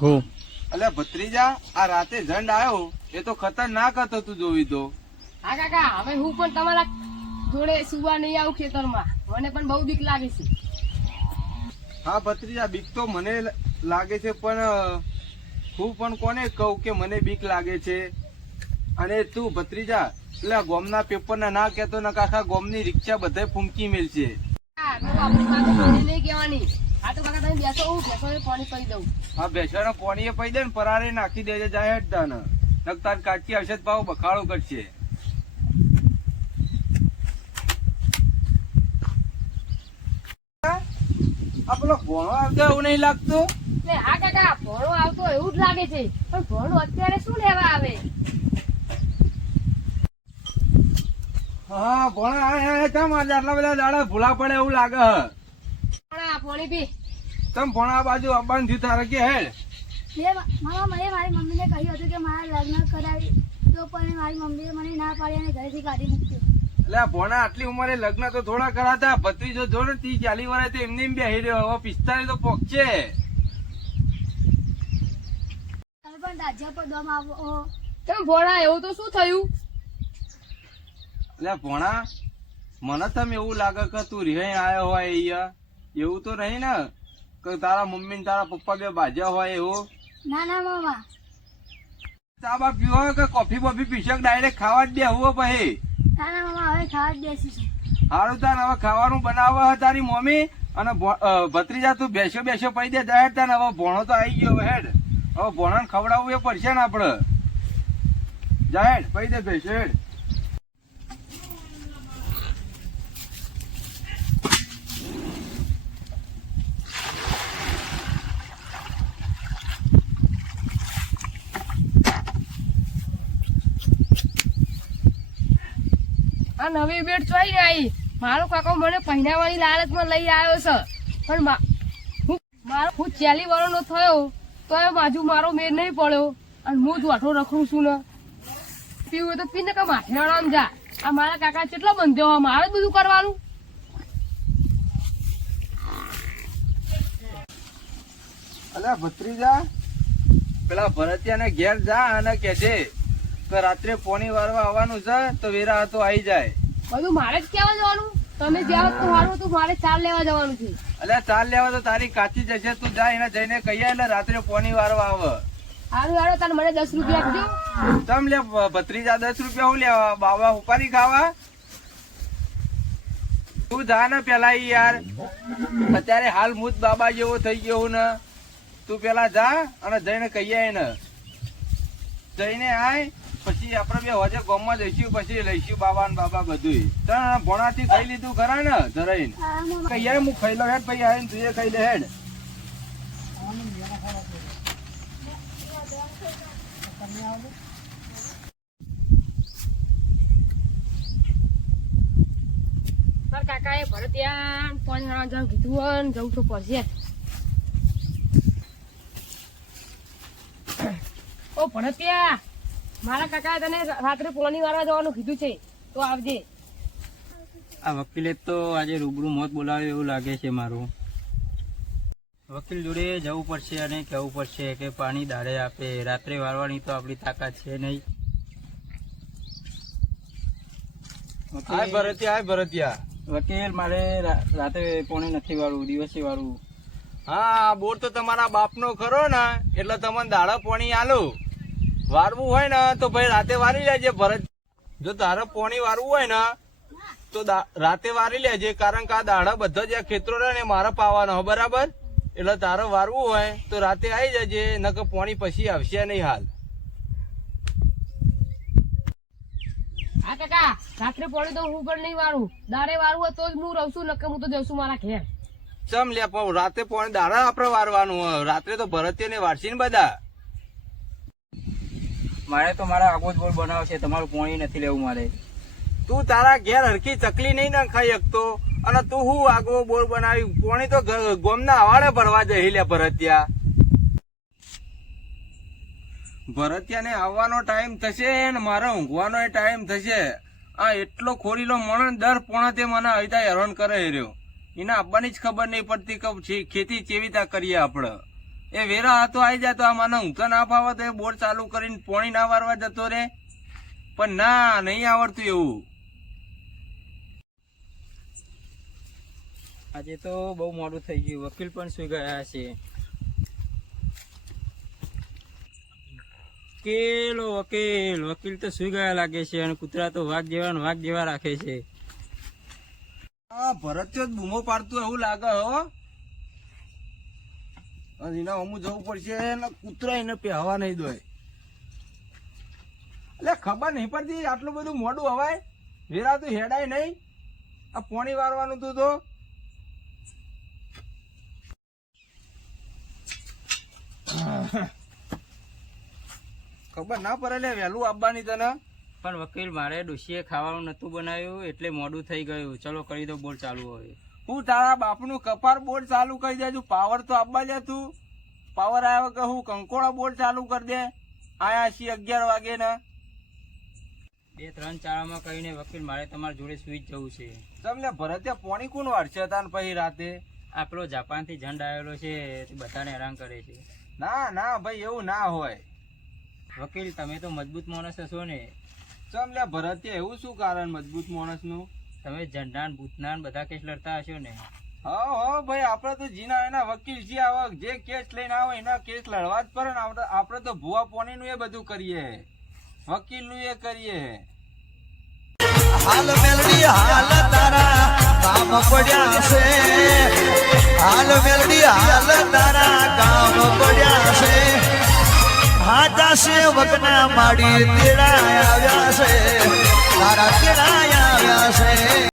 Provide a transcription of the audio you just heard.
હું અલ્યા ભત્રીજા, આ રાતે ઝંડ આવ્યો એ તો ખતરનાક હતો, તું જોવી તો. હા કાકા, હવે હું પણ તમારા જોડે સુવા નહીં આવું ખેતરમાં. મને પણ બહુ બીક લાગે છે. હા ભત્રીજા, બીક તો મને લાગે છે, પણ હું પણ કોને કહું કે મને બીક લાગે છે. અને તું ભત્રીજા, પેલા ગોમના પેપરના ના કહેતો ને, કાકા ગોમની રિક્ષા બધે ફૂંકી મેલશે. હા, તો આપણે કાકા પાણી નહીં કહેવાની. હા તો કાકા તમે બેસો, હું બેસો પાણી પી દઉં. હા, બેસવાનો પોણીએ પૈ દે ને, પરારે નાખી દેજે જાય હેડતા ને. નકતાર કાચી આવશે તો ભાવ બખાડો કરશે. આ પેલો ભોણો આવતો એવું નહીં લાગતું? લે હા કાકા, ભોણો આવતો એવું જ લાગે છે, પણ ભોણો અત્યારે શું લેવા આવે? હા, ભોણા ચમ આજે આટલા બધા દાડા ભૂલા પડે એવું લાગે હ. પાણી પી. તમ ભોણા બાજુ અબાન થયું તારે કે હેડ. મારી મમ્મીને કહ્યું હતું કે મારા લગ્ન કરાવી તો પણ મારી મમ્મીએ મને ના પાડી અને ઘરેથી કાઢી મૂક્યો. એટલે ભોણા આટલી ઉંમરે લગ્ન તો થોડા કરાતા. ભત્રીજો જો ને 30-40 વર્ષ તો એમને એમ બેહી રહ્યો, હવે 45 તો પોકશે. તમે પણ રાજ્ય પર દમ આવો. કેમ ભોળા, એવું તો શું થયું? એટલે ભોણા, મને તમ એવું લાગે કે તું રિહાઈ આવ્યો હોય અહીંયા. એવું તો નહીં ને કે તારા મમ્મી ને તારા પપ્પા બે બાજ્યા હોય એવું? ના ના મામા, ચા બા પીવો કે કોફી બોફી પીશો કે ડાયરેક્ટ ખાવા જ દેવું પછી? ના ના મામા, હવે ખાવા જ બેસીશું. હારું તાર હવે ખાવાનું બનાવવા તારી મમ્મી અને ભત્રીજા તું બેસ્યો પૈ દે જાય તાને. હવે ભોણો તો આવી ગયો હેડ. હવે ભોણાને ખવડાવવું એ પડશે ને આપડે. જાય પૈ દે બેસ્યો હેડ. આ નવી બેટ ચોઈ આવી. મારો કાકો મને પહેરાવાની લાલચમાં લઈ આવ્યો છે, પણ હું 40 વર્ષનો થયો તો એ બાજુ મારો મેળ નહીં પડ્યો, અને હું જ વાઠો રખડું છું ને. પીવું તો પીને કે માથેરાણામ જા. આ મારા કાકા કેટલો બંધ્યો, મારે જ બધું કરવાનું. અલ્યા ભત્રીજા, પેલા ભરતિયાને ઘેર જા અને કહેજે કે રાત્રે પોણી વારવા આવવાનું છે તો વેરા તો આવી જાય. બધું મારે જ કહેવા જવાનું? તમે જ્યાં તો સારું હતું, મારે ચાલ લેવા જવાનું છે. અલ્યા ચાલ લેવા તો તારી કાચી જશે, તું જા એને જઈને કહીએ એટલે રાત્રે પોણી વારવા આવે. સારું હારો, તારે મને 10 રૂપિયા આપજો. તમ લે ભત્રીજા, 10 રૂપિયા હું લેવા? બાબા ઉપાડી ખાવા? તું જા ને પેલા યાર, અત્યારે હાલ હું જ બાબા જેવો થઈ ગયો હું ને. તું પેલા જા અને જઈને કહીએ એને. જઈને આય પછી આપડે બે હોજે ગામમાં જઈશું, પછી લઈશું બાબા ને બાબા બધું. ભોણાથી ખાઈ લીધું ખરા ને ધરાઈને? કહીએ હું ખાઈ લો હેડ, પછી આવીને તું એ ખાઈ લે હેડ. મારા કાકાએ ભરતિયા પાણી હારવા જવાનું કીધું હોય ને જવું તો પડશે. ઓ ભરતિયા, મારા કાકાએ તને રાત્રે પાણી વારવા જવાનું કીધું છે, તો આવજે. આ વકીલે તો આજે રૂબરૂ મોત બોલાવ્યું એવું લાગે છે મારું. વકીલ જોડે જવું પડશે અને કહેવું પડશે કે પાણી દાડે આપે. રાત્રે વારવાની તો આપણી તાકાત છે નહીં. હાય ભરતિયા, હાય ભરતિયા. વકીલ, મારે રાતે પાણી નથી વાળવું, દિવસે વાળવું. હા, બોર તો તમારા બાપનો ખરો ને, એટલે તમને દાડા પોણી આલો. વારવું હોય ને તો ભાઈ રાતે વારી લેજે ભરત. જો તારે પોણી વારવું હોય ને તો રાતે વારી લેજે, કારણ કે આ દાડા બધા જે ખેતરો રહે ને મારે પાવાનો હોય, બરાબર? એટલે તારે વારવું હોય તો રાતે આવી જજે, નકર પોણી પછી આવશે નહીં હાલ. હા કાકા, રાત્રે પાણી તો હું પણ નહીં વારું. દાડે વારવું હોય તો જ હું રહું છું, નકર હું તો જઉં છું મારા ઘેર. ચમ લે, પણ રાતે પોણી દાડા આપડે વારવાનું હોય. રાત્રે તો ભરતીય ને વારસી ને બધા. મારે તો મારા આગો જ બોર બનાવશે, તમારું પાણી નથી લેવું મારે. તું તારા ઘેર હરખી ચકલી નહીં ના ખાઈ શકતો અને તું હું આગો બોર બનાવી? પોણી તો ગોમના હવાડે ભરવા જઈ લે ભરતિયા. ભરતિયાને આવવાનો ટાઈમ થશે ને મારો ઊંઘવાનો ટાઈમ થશે. આ એટલો ખોરીલો માણસ દર પોણાતે મને અહીંતા હેરાન કરે રહ્યો. એને આવવાની જ ખબર નહીં પડતી કે ખેતી કેવી રીતના કરીએ આપડે. એ વેરા હાથો આવી જાય તો આ મને ઊંઘ ના ફાવે તો એ બોર ચાલુ કરીને પોણી ના વારવા જતો રે, પણ ના, નહીં આવડતું એવું. આજે તો બહુ મોડું થઈ ગયું, વકીલ પણ સુઈ ગયા છે. વકીલ તો સુઈ ગયા લાગે છે, અને કૂતરા તો વાઘ જેવા રાખે છે. હા, ભરત્યો જ બૂમો પાડતું એવું લાગે હો. એના અમુક જવું પડશે ને કૂતરા એને પહેવા નહીં દોય. એટલે ખબર નહીં પડતી આટલું બધું મોડું હવાય. વેરા તું હેડાય નહીં, આ પોણી વારવાનું તું તો. ખબર ના પડે લે વહેલું આવવાની તને. પણ વકીલ મારે ડોશીએ ખાવાનું નતું બનાવ્યું એટલે મોડું થઈ ગયું. ચલો કરી દો બોર ચાલુ હવે. હું તારા બાપનું કપાર બોર્ડ ચાલુ કરી દેજો. પાવર તો આપવા જા તું. પાવર આવ્યો કે હું કંકોડા બોર્ડ ચાલુ કરી દે. આયા છીએ 11 વાગે ને 2-3 ચાળામાં કહીને વકીલ મારે તમારા જોડે સુઈ જ જવું છે. તમને ભરતે પોણી કોણ વારશે તાન પછી રાતે? આપણો જાપાનથી ઝંડ આવેલો છે, તે બધાને હેરાન કરે છે. ના ના ભાઈ એવું ના હોય. વકીલ તમે તો મજબૂત માણસ હશો ને? ચમ લે ભરતે એવું શું કારણ મજબૂત માણસ નું? તમે ઝંડાન ભૂતનાન બધા કેસ લડતા હશો ને? હા ભાઈ, આપડે તો જીના એના વકીલ છે. આવા જે કેસ લઈને આવે એના કેસ લડવા જ પડે ને. આપડે તો ભુવા પોણી નું એ બધું કરીએ, વકીલ નું એ કરીએ. હાલ મેલડી હાલ તારા કામ પડ્યા છે, હાલ મેલડી હાલ તારા કામ પડ્યા છે. હાજા સેવકના માડી તેડા આવ્યા છે, તારા તેડા આવ્યા છે.